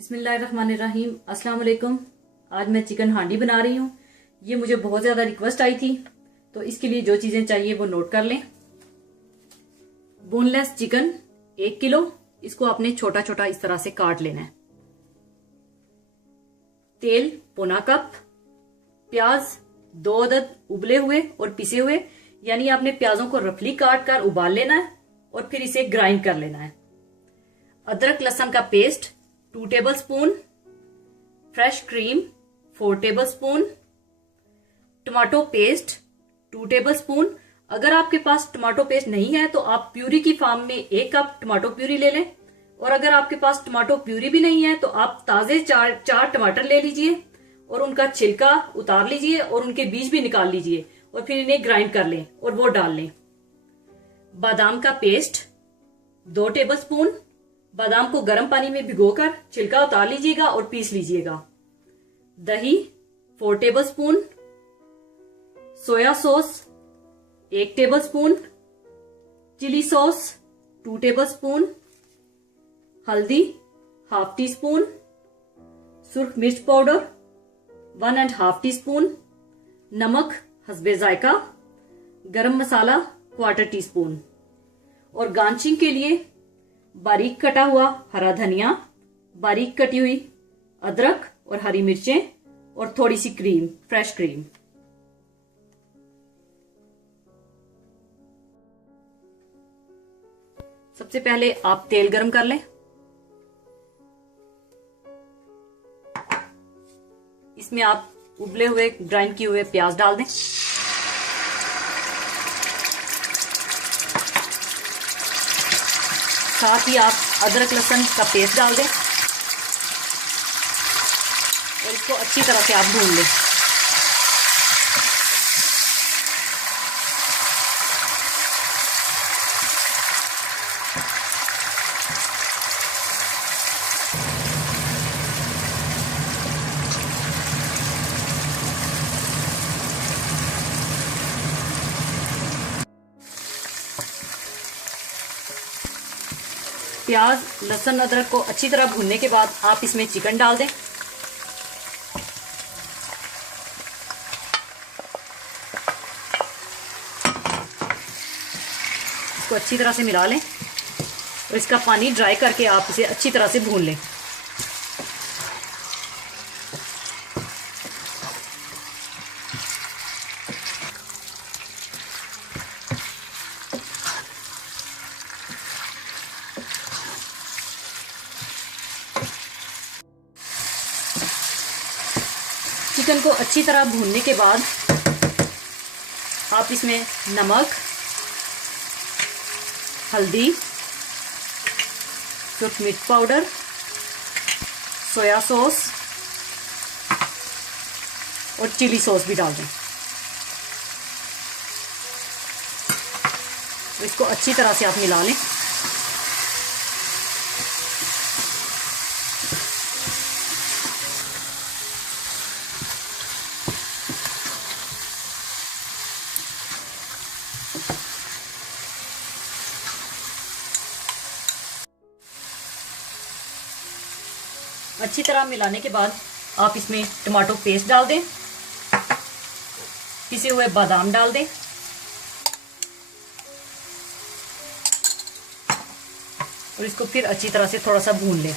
बिस्मिल्लाहिर्रहमानिर्रहीम। अस्सलाम वालेकुम। आज मैं चिकन हांडी बना रही हूँ। ये मुझे बहुत ज़्यादा रिक्वेस्ट आई थी, तो इसके लिए जो चीज़ें चाहिए वो नोट कर लें। बोनलेस चिकन 1 किलो, इसको आपने छोटा छोटा इस तरह से काट लेना है। तेल पौना कप, प्याज 2 अदद उबले हुए और पिसे हुए, यानी आपने प्याजों को रफली काट कर उबाल लेना है और फिर इसे ग्राइंड कर लेना है। अदरक लहसुन का paste 2 table spoon, fresh cream 4 table spoon, tomato paste 2 table spoon. अगर आपके पास टमाटो पेस्ट नहीं है तो आप प्यूरी की फॉर्म में 1 कप टमाटो प्यूरी ले लें, और अगर आपके पास टमाटो प्यूरी भी नहीं है तो आप ताजे चार टमाटर ले लीजिए और उनका छिलका उतार लीजिए और उनके बीज भी निकाल लीजिए और फिर इन्हें ग्राइंड कर लें और वो डाल लें। बादाम का पेस्ट 2 टेबल स्पून, बादाम को गर्म पानी में भिगोकर छिलका उतार लीजिएगा और पीस लीजिएगा। दही 4 tablespoon, soya sauce 1 tablespoon, chilli sauce 2 tablespoon, हल्दी ½ टी स्पून, सुर्ख मिर्च पाउडर 1½ टी स्पून, नमक हस्बे जायका, गरम मसाला 1/4 टी स्पून। और गार्निशिंग के लिए बारीक कटा हुआ हरा धनिया, बारीक कटी हुई अदरक और हरी मिर्चें और थोड़ी सी क्रीम, फ्रेश क्रीम। सबसे पहले आप तेल गरम कर लें। इसमें आप उबले हुए ग्राइंड किए हुए प्याज डाल दें। साथ ही आप अदरक लहसुन का पेस्ट डाल दें और इसको अच्छी तरह से आप भून लें। प्याज लहसुन अदरक को अच्छी तरह भूनने के बाद आप इसमें चिकन डाल दें। इसको अच्छी तरह से मिला लें और इसका पानी ड्राई करके आप इसे अच्छी तरह से भून लें। चिकन को अच्छी तरह भूनने के बाद आप इसमें नमक, हल्दी, सुर्ख मिर्च पाउडर, सोया सॉस और चिली सॉस भी डाल दें। तो इसको अच्छी तरह से आप मिला लें। अच्छी तरह मिलाने के बाद आप इसमें टमाटो पेस्ट डाल दें, पिसे हुए बादाम डाल दें और इसको फिर अच्छी तरह से थोड़ा सा भून लें।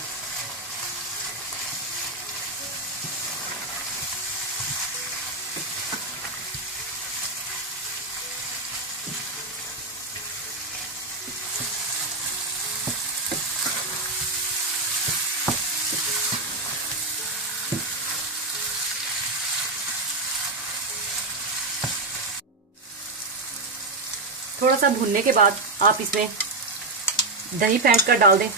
थोड़ा सा भूनने के बाद आप इसमें दही फेंट कर डाल दें।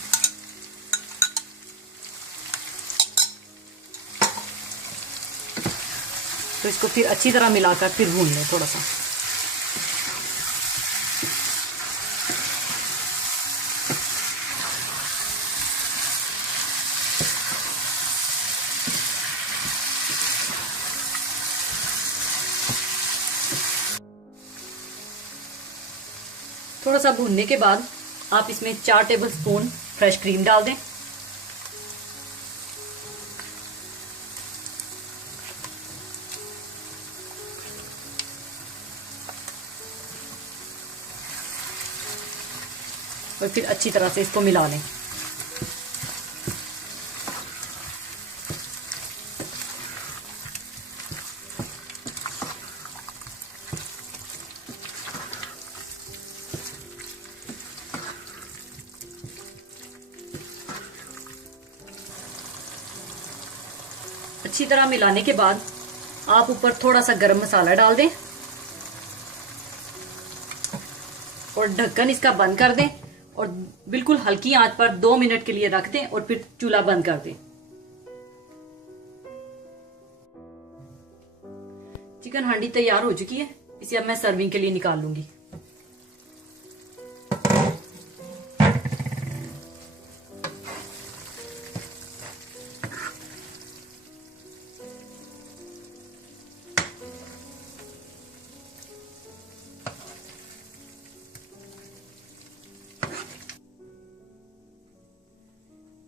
तो इसको फिर अच्छी तरह मिलाकर फिर भून लें थोड़ा सा। थोड़ा सा भूनने के बाद आप इसमें 4 टेबल स्पून फ्रेश क्रीम डाल दें। और फिर अच्छी तरह से इसको मिला लें। अच्छी तरह मिलाने के बाद आप ऊपर थोड़ा सा गरम मसाला डाल दें और ढक्कन इसका बंद कर दें और बिल्कुल हल्की आंच पर 2 मिनट के लिए रख दें और फिर चूल्हा बंद कर दें। चिकन हांडी तैयार हो चुकी है। इसे अब मैं सर्विंग के लिए निकाल लूंगी।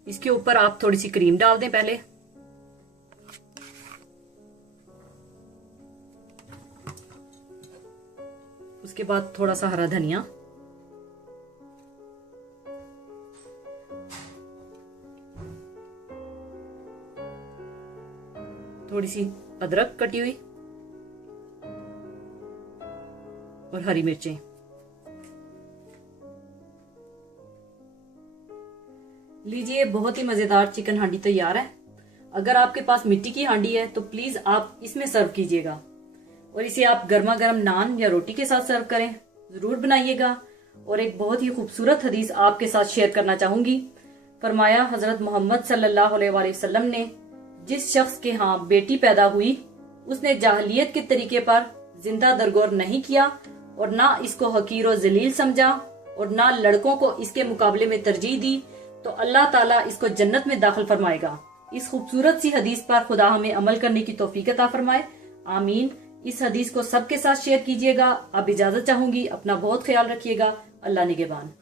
इसके ऊपर आप थोड़ी सी क्रीम डाल दें पहले, उसके बाद थोड़ा सा हरा धनिया, थोड़ी सी अदरक कटी हुई और हरी मिर्चें। लीजिए, बहुत ही मजेदार चिकन हांडी तैयार है। अगर आपके पास मिट्टी की हांडी है तो प्लीज आप इसमें सर्व कीजिएगा और इसे आप गर्मा गर्म नान या रोटी के साथ सर्व करें। जरूर बनाइएगा। और एक बहुत ही खूबसूरत हदीस आपके साथ शेयर करना चाहूंगी। फरमाया हजरत मोहम्मद सल्लल्लाहु अलैहि वसल्लम ने, जिस शख्स के यहाँ बेटी पैदा हुई उसने जाहलियत के तरीके पर जिंदा दरगोर नहीं किया और ना इसको हकीर और जलील समझा और ना लड़कों को इसके मुकाबले में तरजीह दी, तो अल्लाह ताला इसको जन्नत में दाखिल फरमाएगा। इस खूबसूरत सी हदीस पर खुदा हमें अमल करने की तौफीक अता फरमाए। आमीन। इस हदीस को सबके साथ शेयर कीजिएगा। अब इजाजत चाहूंगी। अपना बहुत ख्याल रखिएगा। अल्लाह निगहबान।